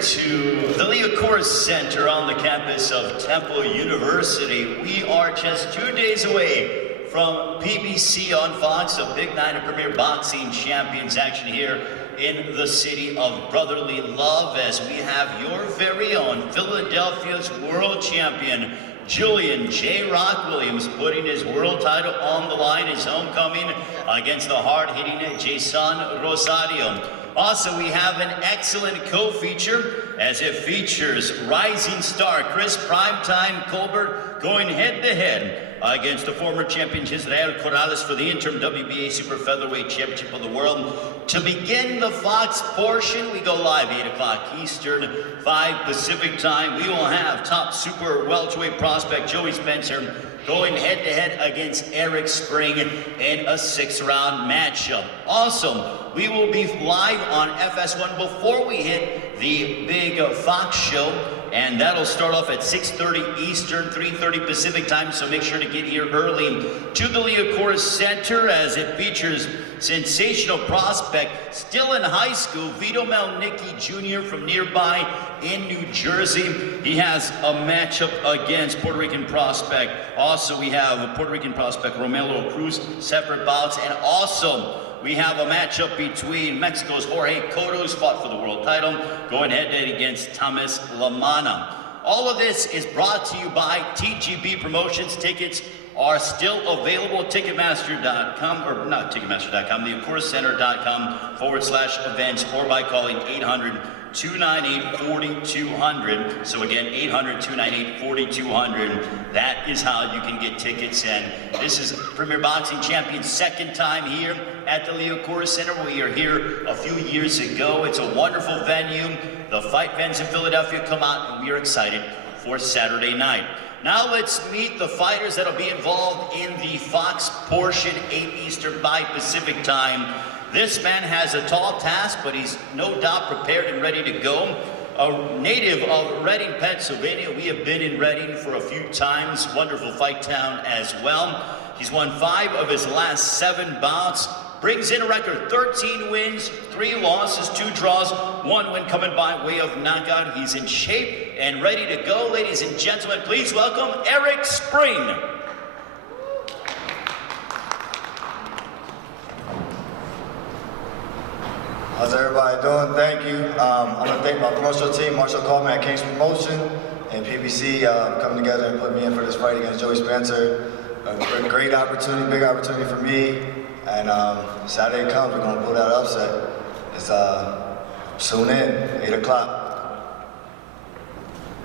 to the Leocourse Center on the campus of Temple University. We are just 2 days away from PBC on Fox, a big night of premier boxing champions action here in the city of brotherly love, as we have your very own Philadelphia's world champion, Julian J. Rock Williams, putting his world title on the line, his homecoming against the hard-hitting Jeison Rosario. Also, we have an excellent co-feature, as it features rising star Chris Primetime Colbert going head-to-head against the former champion Israel Corrales for the interim WBA Super Featherweight Championship of the World. To begin the Fox portion, we go live 8 o'clock Eastern, 5 Pacific time. We will have top super welterweight prospect Joey Spencer going head-to-head against Eric Spring in a 6-round matchup. Also, we will be live on FS1 before we hit the big Fox show, and that'll start off at 6:30 Eastern, 3:30 Pacific time, so make sure to get here early to the Leocourse Center, as it features sensational prospect, still in high school, Vito Melnicki Jr. from nearby in New Jersey. He has a matchup against Puerto Rican prospect. Also, we have Puerto Rican prospect Romelo Cruz, separate bouts, and also we have a matchup between Mexico's Jorge Cotto, who's fought for the world title, going head-to-head against Thomas Lamana. All of this is brought to you by TGB Promotions. Tickets are still available at Ticketmaster.com, or not Ticketmaster.com, theacourcecenter.com/events, or by calling 800-298-4200. So again, 800-298-4200. That is how you can get tickets. And this is Premier Boxing Champion's second time here at the Leocourse Center. We are here a few years ago. It's a wonderful venue. The fight fans in Philadelphia come out, and we are excited for Saturday night. Now let's meet the fighters that'll be involved in the Fox portion, 8 Eastern, 5 Pacific time. This man has a tall task, but he's no doubt prepared and ready to go. A native of Reading, Pennsylvania. We have been in Reading for a few times. Wonderful fight town as well. He's won 5 of his last 7 bouts. Brings in a record 13 wins, 3 losses, 2 draws, 1 win coming by way of knockout. He's in shape and ready to go. Ladies and gentlemen, please welcome Eric Spring. How's everybody doing? Thank you. I want to thank my promotional team, Marshall Coleman at King's Promotion, and PBC coming together and putting me in for this fight against Joey Spencer. A great opportunity, big opportunity for me. And Saturday comes, we're gonna pull that upset. It's soon in, 8 o'clock.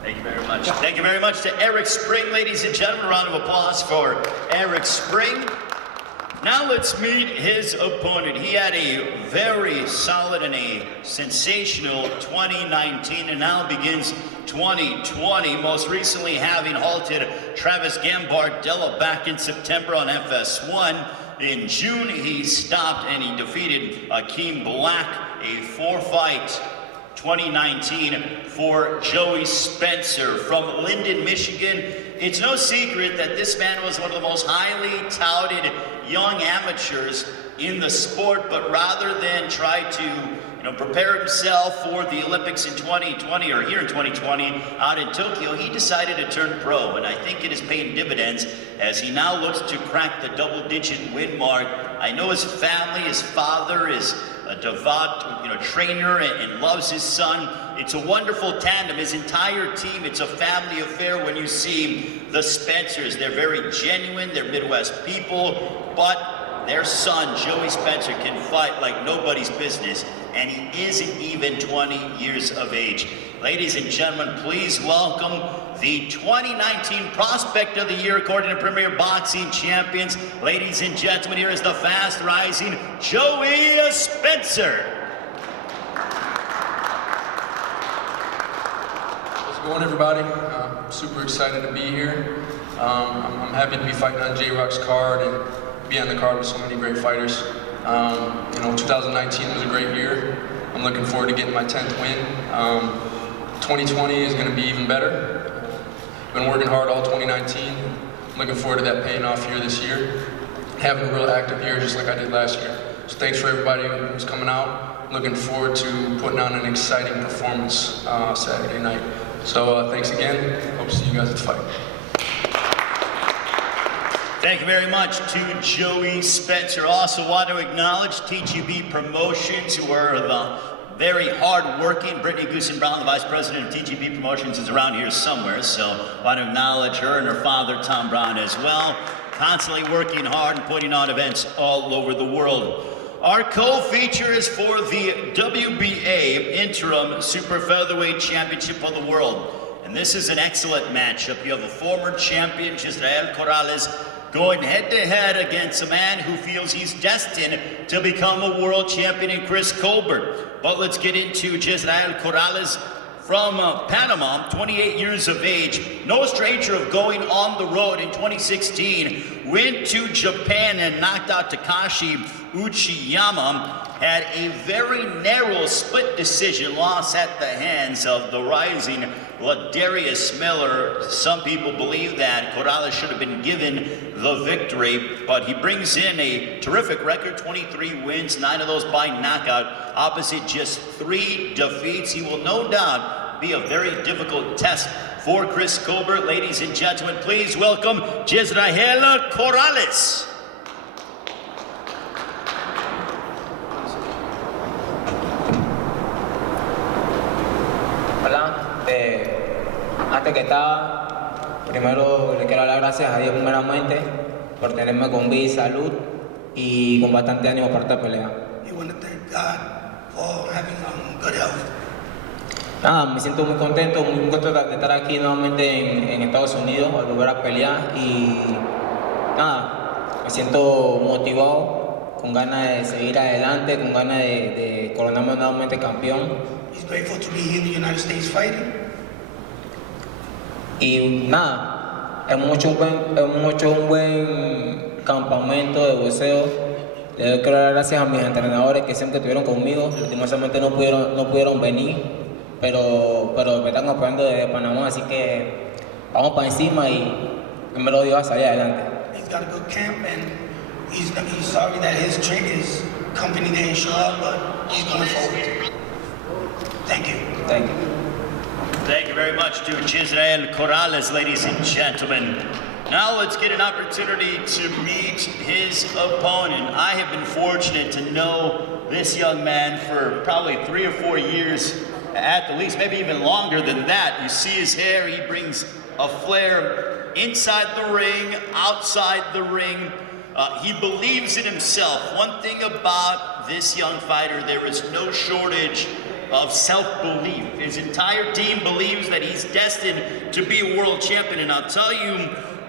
Thank you very much. Thank you very much to Eric Spring, ladies and gentlemen. A round of applause for Eric Spring. Now let's meet his opponent. He had a very solid and a sensational 2019, and now begins 2020, most recently having halted Travis Gambardella back in September on FS1. In June, he stopped and he defeated Akeem Black, a 4-fight 2019 for Joey Spencer from Linden, Michigan. It's no secret that this man was one of the most highly touted young amateurs in the sport, but rather than try to prepare himself for the Olympics in 2020, or here in 2020 out in Tokyo, he decided to turn pro, and I think it is paying dividends as he now looks to crack the double-digit win mark. I know his family, his father is a devout trainer and loves his son. It's a wonderful tandem, his entire team. It's a family affair when you see the Spencers. They're very genuine, they're Midwest people, but their son, Joey Spencer, can fight like nobody's business, and he isn't even 20 years of age. Ladies and gentlemen, please welcome the 2019 Prospect of the Year according to Premier Boxing Champions. Ladies and gentlemen, here is the fast-rising Joey Spencer. How's it going, everybody? I'm super excited to be here. I'm happy to be fighting on J-Rock's card and be on the card with so many great fighters. 2019 was a great year. I'm looking forward to getting my 10th win. 2020 is going to be even better. Been working hard all 2019. I'm looking forward to that paying off here this year. Having a real active year just like I did last year. So thanks for everybody who's coming out. looking forward to putting on an exciting performance Saturday night. So thanks again. Hope to see you guys at the fight. Thank you very much to Joey Spencer. Also want to acknowledge TGB Promotions, who are the very hard-working. Brittany Goosen-Brown, the Vice President of TGB Promotions, is around here somewhere, so want to acknowledge her and her father, Tom Brown, as well. Constantly working hard and putting on events all over the world. Our co-feature is for the WBA Interim Super Featherweight Championship of the World. And this is an excellent matchup. You have a former champion, Jeison Rosario, going head-to-head against a man who feels he's destined to become a world champion in Chris Colbert. But let's get into Jeison Rosario from Panama, 28 years of age. No stranger of going on the road. In 2016, went to Japan and knocked out Takashi Uchiyama. Had a very narrow split decision loss at the hands of the rising Ladarius Miller. Some people believe that Corrales should have been given the victory, but he brings in a terrific record, 23 wins, 9 of those by knockout, opposite just 3 defeats. He will no doubt be a very difficult test for Chris Colbert. Ladies and gentlemen, please welcome Jeison Rosario. Antes que todo, primero le quiero dar gracias a Dios primeramente por tenerme con vida y salud y con bastante ánimo para esta pelea. You want to thank God for having good health. Nada, me siento muy contento de estar aquí nuevamente en Estados Unidos, al volver a pelear y nada, me siento motivado, con ganas de seguir adelante, con ganas de coronarme nuevamente campeón. He's grateful to be here in the United States fighting. Y nada, hemos hecho un buen campamento de boxeo. Le quiero dar gracias a mis entrenadores que siempre estuvieron conmigo. Lastimosamente no pudieron venir, pero me están apoyando desde Panamá, así que vamos para encima y primero Dios va a salir adelante. He's got a good camp and he's sorry that his company didn't show up, but he's going forward. Thank you. Thank you. Thank you very much to Jeison Rosario, ladies and gentlemen. Now let's get an opportunity to meet his opponent. I have been fortunate to know this young man for probably 3 or 4 years at the least, maybe even longer than that. You see his hair, he brings a flair inside the ring, outside the ring. He believes in himself. One thing about this young fighter, there is no shortage of self-belief. His entire team believes that he's destined to be a world champion, and I'll tell you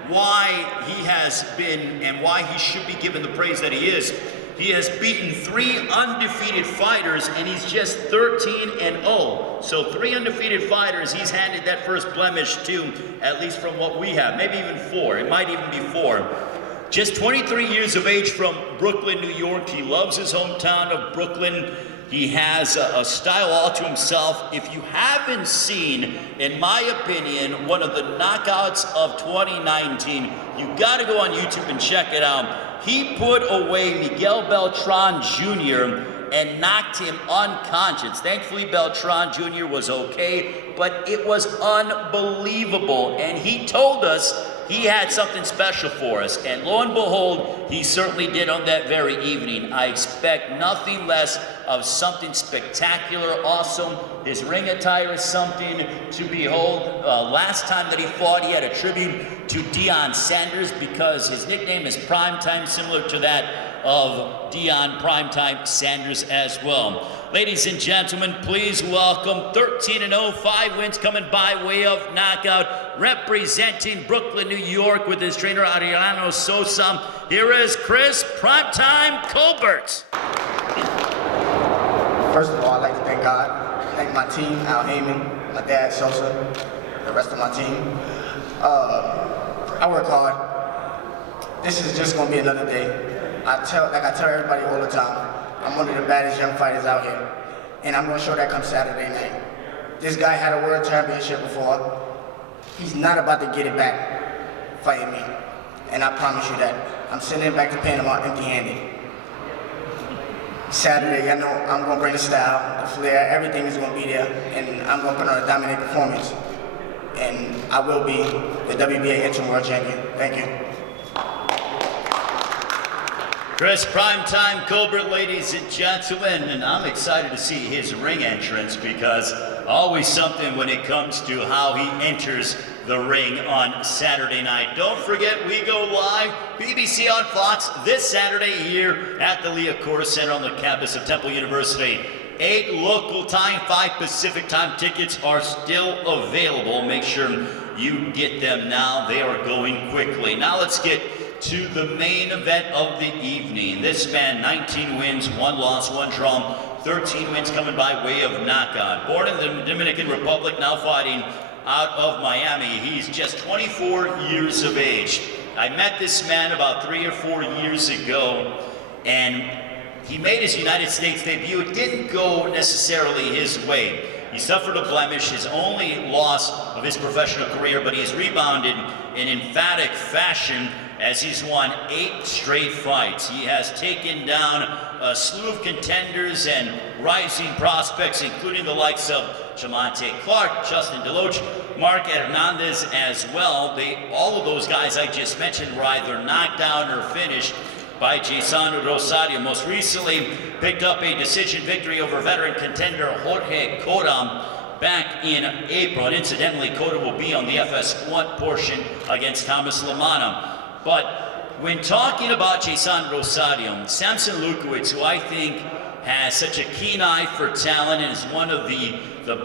why he has been and why he should be given the praise that he is. He has beaten 3 undefeated fighters, and he's just 13-0. So 3 undefeated fighters he's handed that first blemish to, at least from what we have, maybe even 4. It might even be 4. Just 23 years of age from Brooklyn, New York. He loves his hometown of Brooklyn. He has a style all to himself. If you haven't seen, in my opinion, one of the knockouts of 2019, you gotta go on YouTube and check it out. He put away Miguel Beltran Jr. and knocked him unconscious. Thankfully, Beltran Jr. was okay, but it was unbelievable. And he told us he had something special for us, and lo and behold, he certainly did on that very evening. I expect nothing less of something spectacular, awesome. His ring attire is something to behold. Last time that he fought, he had a tribute to Deion Sanders because his nickname is Primetime, similar to that of Deion Primetime Sanders as well. Ladies and gentlemen, please welcome 13-0, 5 wins coming by way of knockout, representing Brooklyn, New York with his trainer Ariano Sosa. Here is Chris Primetime Colbert. First of all, I'd like to thank God, thank my team, Al Heyman, my dad, Sosa, the rest of my team. I work hard. This is just gonna be another day. I tell everybody all the time, I'm one of the baddest young fighters out here, and I'm gonna show that come Saturday night. This guy had a world championship before. He's not about to get it back fighting me, and I promise you that. I'm sending it back to Panama empty-handed. Saturday, I know I'm going to bring the style, the flair, everything is going to be there, and I'm going to put on a dominant performance. And I will be the WBA interim world champion. Thank you. Chris, primetime Colbert, ladies and gentlemen, and I'm excited to see his ring entrance because always something when it comes to how he enters the ring on Saturday night. Don't forget, we go live, PBC on Fox, this Saturday here at the Liacouras Center on the campus of Temple University. 8 local time, 5 Pacific time. Tickets are still available. Make sure you get them now. They are going quickly. Now let's get to the main event of the evening. This man, 19 wins, 1 loss, 1 draw, 13 wins coming by way of knockout. Born in the Dominican Republic, now fighting out of Miami. He's just 24 years of age. I met this man about 3 or 4 years ago, and he made his United States debut. It didn't go necessarily his way. He suffered a blemish, his only loss of his professional career, but he's rebounded in emphatic fashion as he's won 8 straight fights. He has taken down a slew of contenders and rising prospects, including the likes of Jamonte Clark, Justin Deloach, Mark Hernandez as well. All of those guys I just mentioned were either knocked down or finished by Jeison Rosario. Most recently picked up a decision victory over veteran contender Jorge Cota back in April. And incidentally, Cota will be on the FS1 portion against Thomas Lamana. But when talking about Jeison Rosario, Samson Lukowicz, who I think has such a keen eye for talent and is one of the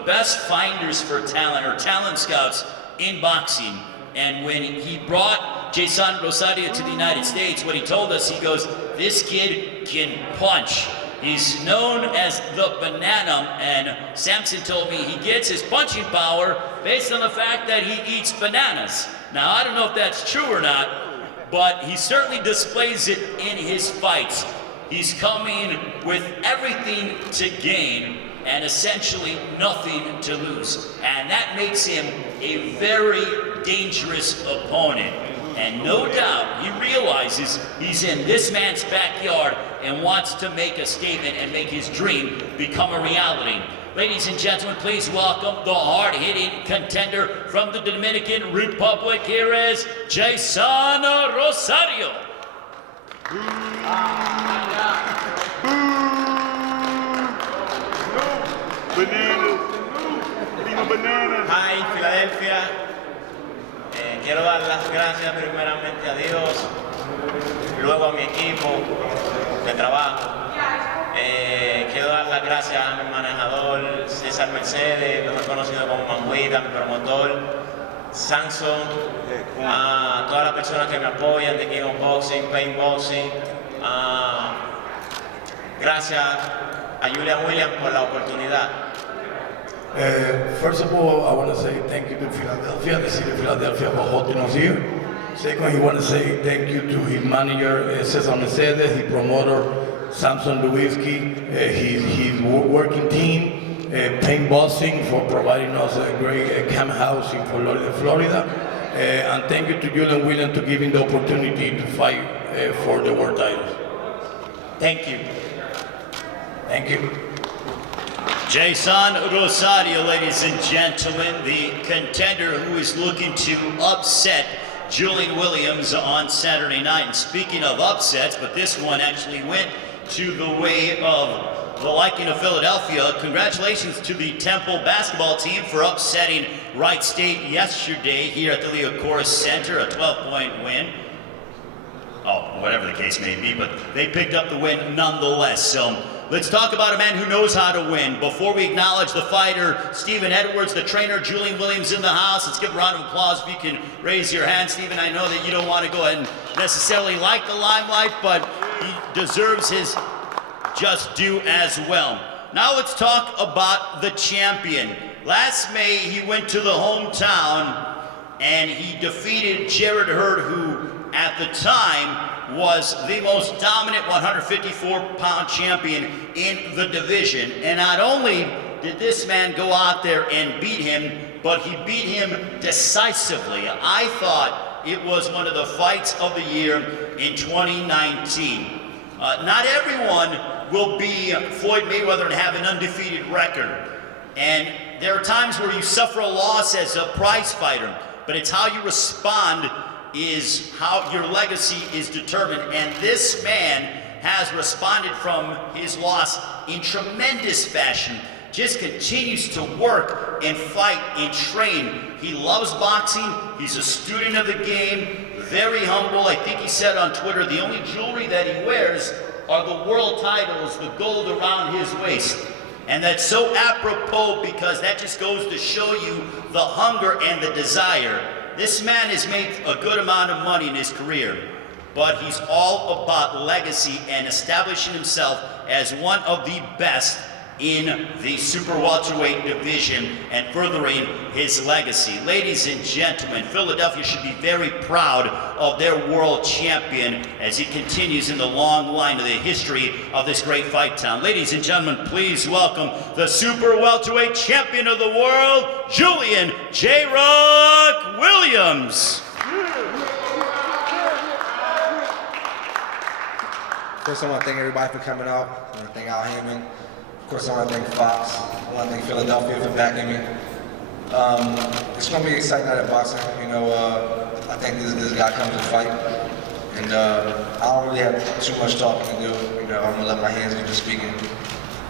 best finders for talent, or talent scouts in boxing. And when he brought Jeison Rosario to the United States, what he told us, he goes, this kid can punch. He's known as the banana, and Samson told me he gets his punching power based on the fact that he eats bananas. Now, I don't know if that's true or not, but he certainly displays it in his fights. He's coming with everything to gain and essentially nothing to lose. And that makes him a very dangerous opponent. And no doubt he realizes he's in this man's backyard and wants to make a statement and make his dream become a reality. Ladies and gentlemen, please welcome the hard-hitting contender from the Dominican Republic. Here is Jeison Rosario. Hi, Filadelfia. Quiero dar las gracias primeramente a Dios, luego a mi equipo de trabajo. Quiero dar las gracias a mi manejador César Mercedes, mejor conocido como Manguita, mi promotor, Samson, a todas las personas que me apoyan de King of Boxing, Pain Boxing. Gracias a Julian por la oportunidad. First of all, I want to say thank you to Philadelphia, the city of Philadelphia, for hosting us here. Second, I want to say thank you to his manager, Cesar Mercedes, his promoter, Samson Lewinsky, his working team, Pain Boxing for providing us a great camp house in Florida. And thank you to Julian Williams to giving the opportunity to fight for the world titles. Thank you. Thank you. Jeison Rosario, ladies and gentlemen, the contender who is looking to upset Julian Williams on Saturday night. And speaking of upsets, but this one actually went to the way of the liking of Philadelphia. Congratulations to the Temple basketball team for upsetting Wright State yesterday here at the Liacouras Center, a 12-point win. Oh, whatever the case may be, but they picked up the win nonetheless. So let's talk about a man who knows how to win. Before we acknowledge the fighter, Stephen Edwards, the trainer, Julian Williams in the house. Let's give a round of applause if you can raise your hand. Stephen, I know that you don't want to go ahead and necessarily like the limelight, but he deserves his just due as well. Now let's talk about the champion. Last May, he went to the hometown and he defeated Jared Hurd, who at the time was the most dominant 154-pound champion in the division. And not only did this man go out there and beat him, but he beat him decisively. I thought it was one of the fights of the year in 2019. Not everyone will be Floyd Mayweather and have an undefeated record. And there are times where you suffer a loss as a prize fighter, but it's how you respond is how your legacy is determined. And this man has responded from his loss in tremendous fashion. Just continues to work and fight and train. He loves boxing. He's a student of the game, very humble. I think he said on Twitter, the only jewelry that he wears are the world titles, the gold around his waist. And that's so apropos because that just goes to show you the hunger and the desire. This man has made a good amount of money in his career, but he's all about legacy and establishing himself as one of the best in the super welterweight division and furthering his legacy. Ladies and gentlemen, Philadelphia should be very proud of their world champion as he continues in the long line of the history of this great fight town. Ladies and gentlemen, please welcome the super welterweight champion of the world, Julian J-Rock Williams. First, I want to thank everybody for coming out. I want to thank Al Hammond. Of course, I want to thank Fox. I want to thank Philadelphia for backing me. It's going to be an exciting night at boxing. You know, I think this guy comes to fight. And I don't really have too much talking to do. You know, I'm going to let my hands do the speaking.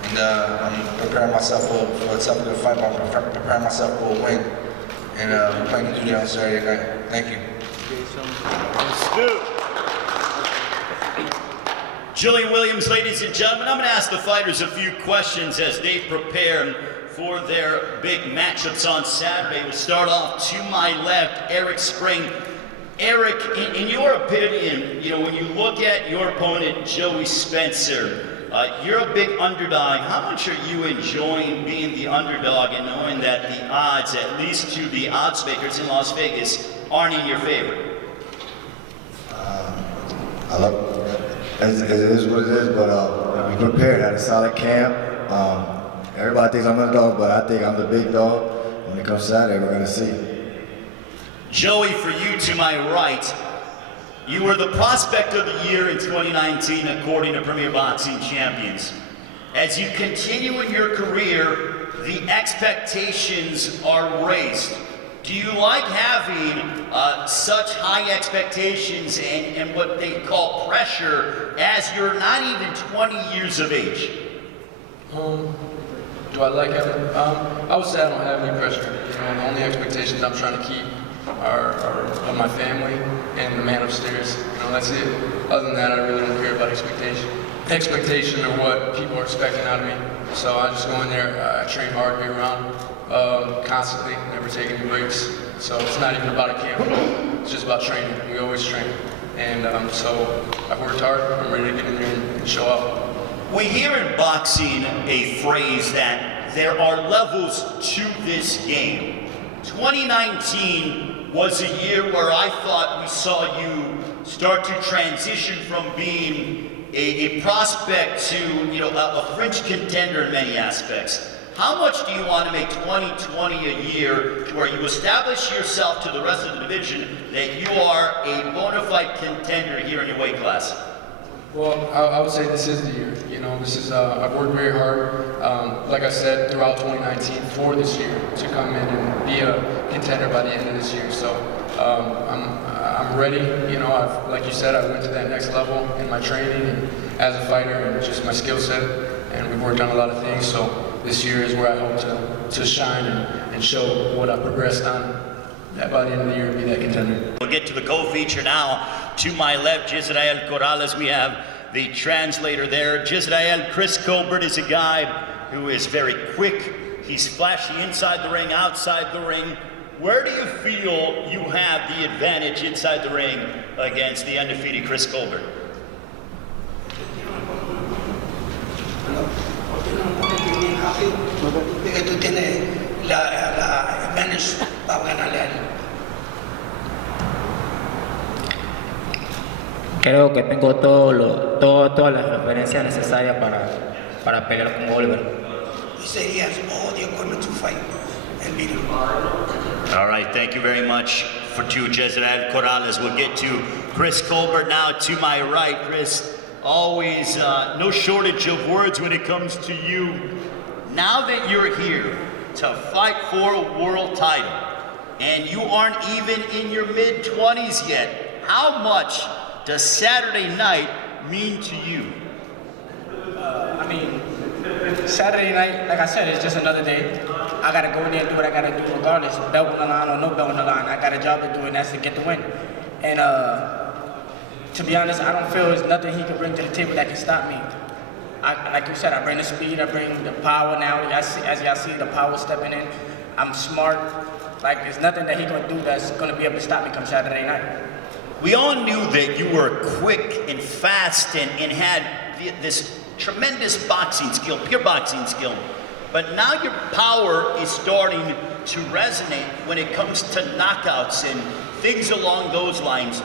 And I'm preparing myself for a tough good fight, but I'm preparing myself for a win. And I'm planning to do that on Saturday night. Thank you. Let's do it. Julian Williams, ladies and gentlemen, I'm going to ask the fighters a few questions as they prepare for their big matchups on Saturday. We'll start off to my left, Eric Spring. Eric, in your opinion, you know, when you look at your opponent, Joey Spencer, you're a big underdog. How much are you enjoying being the underdog and knowing that the odds, at least to the odds makers in Las Vegas, aren't in your favor? I love it. It is what it is, but we prepared, had a solid camp. Everybody thinks I'm the underdog, but I think I'm the big dog. When it comes Saturday, we're gonna see. Joey, for you to my right, you were the prospect of the year in 2019 according to Premier Boxing Champions. As you continue in your career, the expectations are raised. Do you like having such high expectations and what they call pressure as you're not even 20 years of age? Do I like having? I would say I don't have any pressure. You know, the only expectations I'm trying to keep are of my family and the man upstairs. You know, that's it. Other than that, I really don't care about expectation or what people are expecting out of me. So I just go in there, I train hard year round, constantly, never taking any breaks. So it's not even about a camp. It's just about training. We always train. And so I've worked hard. I'm ready to get in there and show up. We hear in boxing a phrase that there are levels to this game. 2019 was a year where I thought we saw you start to transition from being a prospect to, you know, a fringe contender in many aspects. How much do you want to make 2020 a year to where you establish yourself to the rest of the division that you are a bona fide contender here in your weight class? Well, I would say this is the year. You know, this is, I've worked very hard, like I said, throughout 2019 for this year to come in and be a contender by the end of this year. So I'm ready. You know, like you said, I went to that next level in my training and as a fighter and just my skill set. And we've worked on a lot of things. So this year is where I hope to shine and show what I progressed on. That by the end of the year, be that contender. We'll get to the co-feature now. To my left, Jezreel Corrales, we have the translator there. Jezreel, Chris Colbert is a guy who is very quick. He's flashy inside the ring, outside the ring. Where do you feel you have the advantage inside the ring against the undefeated Chris Colbert? Creo que tengo todas las referencias necesarias para pelear con Oliver. He said he has all the equipment to fight and beat him. All right, thank you very much to Jezreel Corrales. We'll get to Chris Colbert now to my right. Chris, Always no shortage of words when it comes to you. Now that you're here to fight for a world title, and you aren't even in your mid-20s yet, how much does Saturday night mean to you? I mean, Saturday night, like I said, it's just another day. I gotta go in there and do what I gotta do regardless, belt on the line or no belt on the line. I got a job to do, and that's to get the win. And to be honest, I don't feel there's nothing he can bring to the table that can stop me. Like you said, I bring the speed, I bring the power now. As y'all see, the power stepping in. I'm smart. Like, there's nothing that he gonna do that's gonna be able to stop me come Saturday night. We all knew that you were quick and fast and had this tremendous boxing skill, pure boxing skill. But now your power is starting to resonate when it comes to knockouts and things along those lines.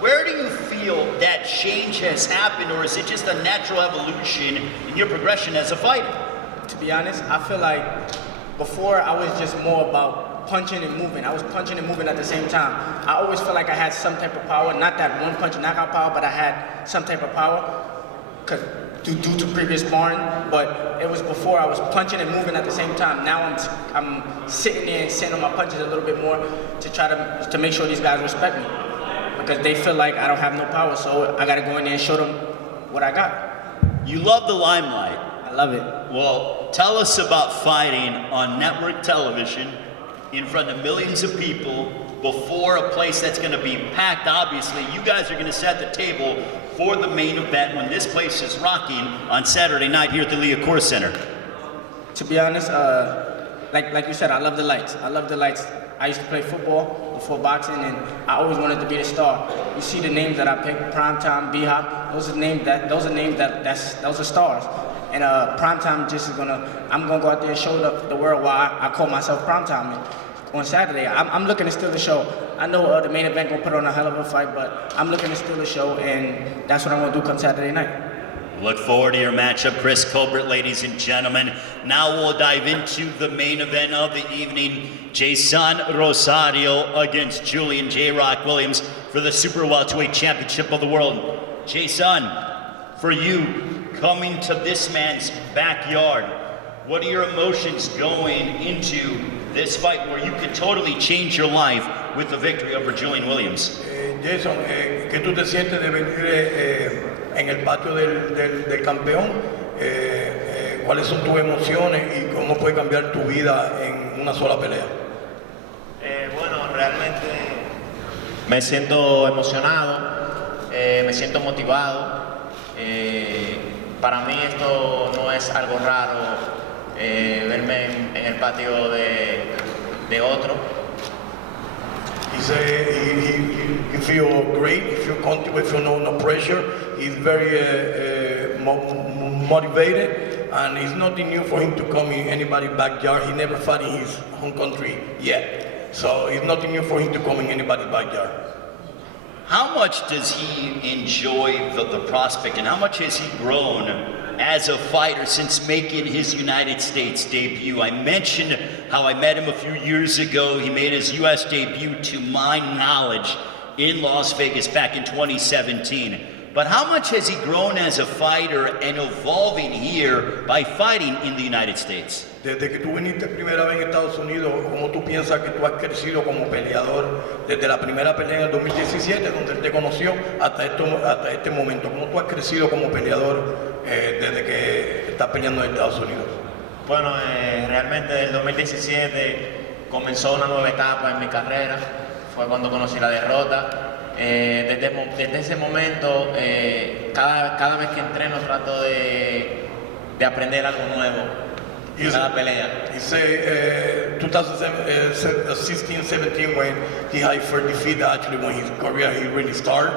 Where do you feel that change has happened, or is it just a natural evolution in your progression as a fighter? To be honest, I feel like before I was just more about punching and moving. I was punching and moving at the same time. I always felt like I had some type of power, not that one punch knockout power, but I had some type of power due to previous sparring. But it was before I was punching and moving at the same time. Now I'm sitting there and sitting on my punches a little bit more to try to make sure these guys respect me, because they feel like I don't have no power, so I gotta go in there and show them what I got. You love the limelight. I love it. Well, tell us about fighting on network television in front of millions of people before a place that's going to be packed. Obviously, you guys are going to set the table for the main event when this place is rocking on Saturday night here at the Liacouras Center. To be honest, like you said, I love the lights. I love the lights. I used to play football before boxing, and I always wanted to be the star. You see the names that I picked: Primetime, B-Hop. Those are stars. And Primetime I'm gonna go out there and show the world why I call myself Primetime. And on Saturday, I'm looking to steal the show. I know the main event gonna put on a hell of a fight, but I'm looking to steal the show, and that's what I'm gonna do come Saturday night. Look forward to your matchup, Chris Colbert, ladies and gentlemen. Now we'll dive into the main event of the evening. Jeison Rosario against Julian J-Rock Williams for the Super Welterweight Championship of the World. Jeison, for you, coming to this man's backyard, what are your emotions going into this fight where you could totally change your life with the victory over Julian Williams? Jason, ¿qué tú te sientes de venir en el patio del campeón? ¿Cuáles son tus emociones y cómo puede cambiar tu vida en una sola pelea? Bueno, realmente me siento emocionado, me siento motivado. Para mí esto no es algo raro, verme en el patio de otro. He said he feel great, he feel comfortable, he feel no pressure. He's very motivated, and it's nothing new for him to come in anybody's backyard. He never fought in his home country yet, so it's nothing new for him to come in anybody's backyard. How much does he enjoy the prospect, and how much has he grown as a fighter since making his United States debut? I mentioned how I met him a few years ago. He made his US debut, to my knowledge, in Las Vegas back in 2017. But how much has he grown as a fighter and evolving here by fighting in the United States? Desde que tú viniste primera vez en Estados Unidos, ¿cómo tú piensas que tú has crecido como peleador desde la primera pelea en el 2017, donde él te conoció, hasta este momento? ¿Cómo tú has crecido como peleador desde que estás peleando en Estados Unidos? Bueno, realmente desde el 2017 comenzó una nueva etapa en mi carrera. Fue cuando conocí la derrota. Desde ese momento, cada vez que entreno trato de aprender algo nuevo. Cada pelea. He said 2016-17 when he had his first defeat, actually when his career he really started,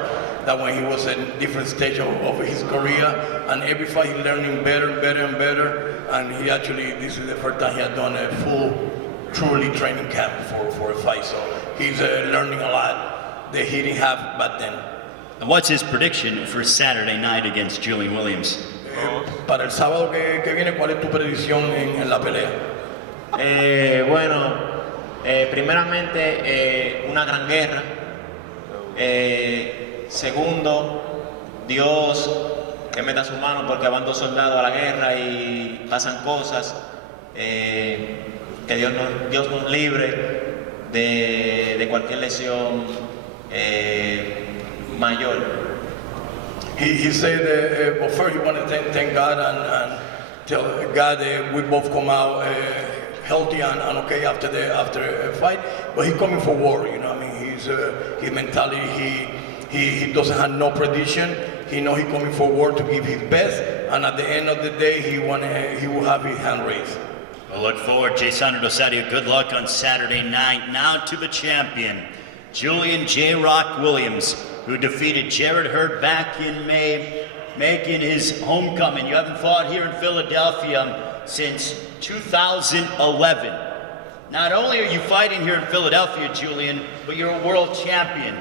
that when he was in a different stage of his career, and every fight he's learning better and better and better, and he actually, this is the first time he had done a full, truly training camp for a fight, so he's learning a lot that he didn't have back then. And what's his prediction for Saturday night against Julian Williams? Para el sábado que viene, ¿cuál es tu predicción en la pelea? Bueno, primeramente una gran guerra. Segundo, Dios que meta su mano porque van dos soldados a la guerra y pasan cosas. Que Dios nos libre de cualquier lesión mayor. He said, well, first you want to thank God and tell God we both come out healthy and okay after a fight. But he's coming for war, you know. I mean, his mentality, he doesn't have no prediction. He know he's coming for war to give his best, and at the end of the day, he will have his hand raised. We'll look forward, Jeison Rosario. Good luck on Saturday night. Now to the champion, Julian J. Rock Williams, who defeated Jarrett Hurd back in May, making his homecoming. You haven't fought here in Philadelphia since 2011. Not only are you fighting here in Philadelphia, Julian, but you're a world champion.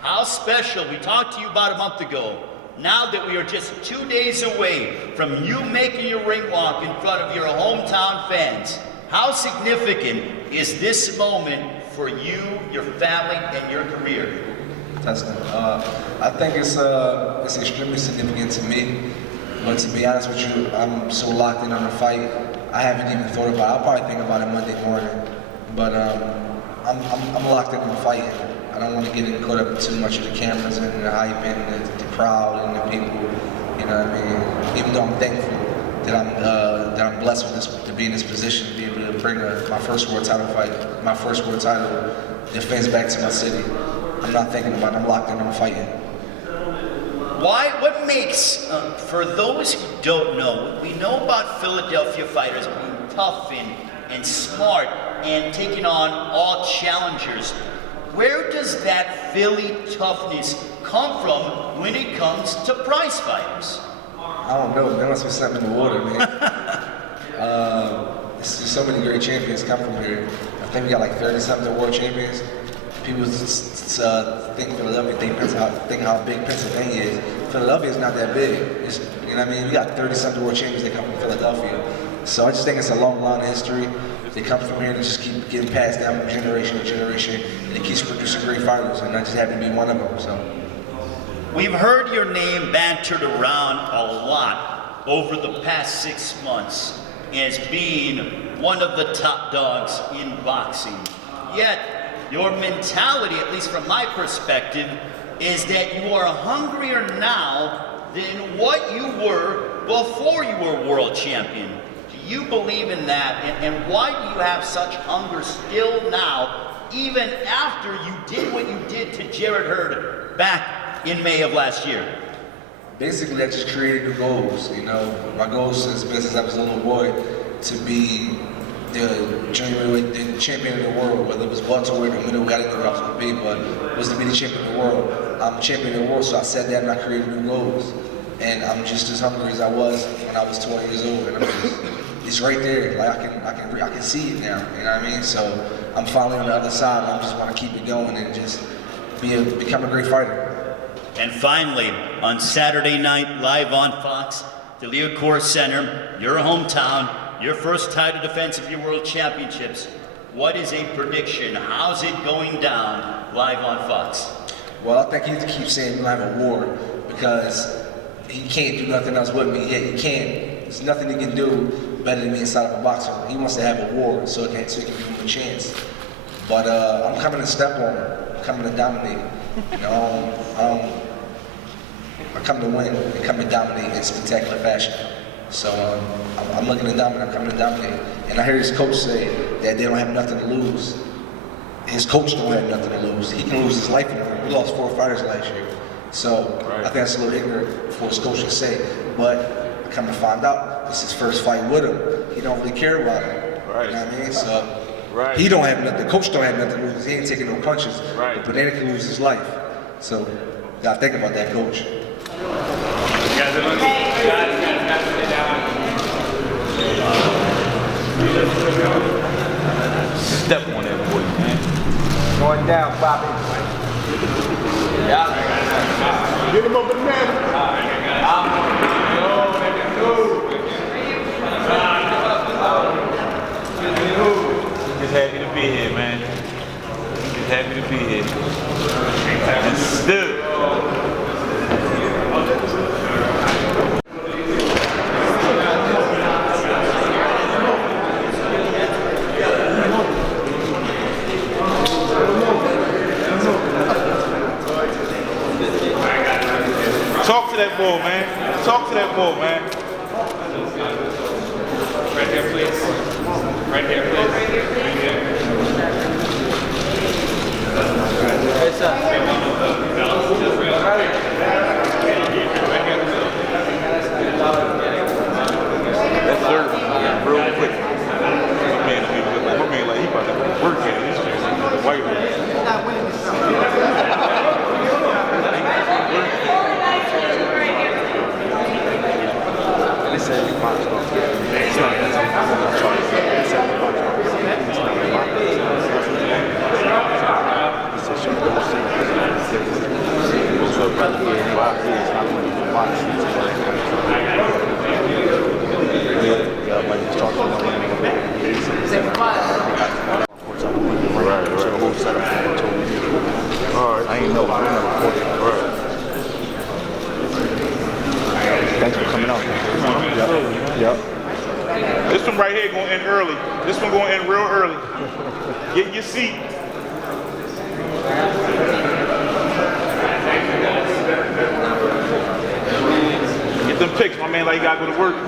How special, we talked to you about a month ago, now that we are just 2 days away from you making your ring walk in front of your hometown fans, how significant is this moment for you, your family, and your career? I think it's extremely significant to me, but to be honest with you, I'm so locked in on the fight, I haven't even thought about it. I'll probably think about it Monday morning, but I'm locked in on the fight. I don't want to get caught up too much of the cameras and the hype and the crowd and the people, you know what I mean? Even though I'm thankful that I'm blessed with this, to be in this position, to be able to bring my first world title fight, my first world title defense back to my city. I'm not thinking about it, I'm locked in, I'm fighting. What makes, for those who don't know, we know about Philadelphia fighters being tough and smart and taking on all challengers. Where does that Philly toughness come from when it comes to prize fighters? I don't know, there must be something in the water, man. So many great champions come from here. I think we got like 30-something world champions. People think Philadelphia, think how big Pennsylvania is. Philadelphia is not that big. You know what I mean? We got 30-something world champions that come from Philadelphia. So I just think it's a long line of history. They come from here and just keep getting passed down from generation to generation, and it keeps producing great fighters, and I just happen to be one of them. So, we've heard your name bantered around a lot over the past 6 months as being one of the top dogs in boxing. Yet, your mentality, at least from my perspective, is that you are hungrier now than what you were before you were world champion. Do you believe in that? And why do you have such hunger still now, even after you did what you did to Jarrett Hurd back in May of last year? Basically, I just created new goals. You know, my goal since I was a little boy to be the champion of the world, whether it was welterweight or middleweight, I didn't know what I was going to be, but it was to be the champion of the world. I'm the champion of the world, so I said that and I created new goals. And I'm just as hungry as I was when I was 20 years old. And it's right there, like I can see it now, you know what I mean? So I'm finally on the other side, and I just want to keep it going and just become a great fighter. And finally, on Saturday night, live on Fox, the Liacouras Center, your hometown, your first title defense of your world championships. What is a prediction? How's it going down live on Fox? Well, I think he needs to keep saying we're going to have a war because he can't do nothing else with me. Yeah, he can. There's nothing he can do better than me inside of a boxer. He wants to have a war so he can give him a chance. But I'm coming to step on him. I'm coming to dominate. You know, I come to win and come to dominate in spectacular fashion. So I'm looking to dominate, I'm coming to dominate. And I hear his coach say that they don't have nothing to lose. His coach don't have nothing to lose. He can lose his life in the ring. We lost 4 fighters last year. So I think that's a little ignorant for his coach to say. But I come to find out, this is his first fight with him. He don't really care about it. Right. You know what I mean? So he don't have nothing, the coach don't have nothing to lose. He ain't taking no punches. Right. But then he can lose his life. So you gotta think about that, coach. Step on that boy, man. Going down, Bobby. Get him up in there. Just happy to be here, man. Just happy to be here. And still. Talk to that bull, man. Talk to that bull, man. Right here, please. Right here, please. Right here. Yes, sir. That's third real quick. My man, like, he about to work at this shit. White man. I ain't know. Thanks for coming out. Yep. This one right here gonna end early. This one gonna end real early. Get your seat. Get them picks, my man, like you gotta go to work.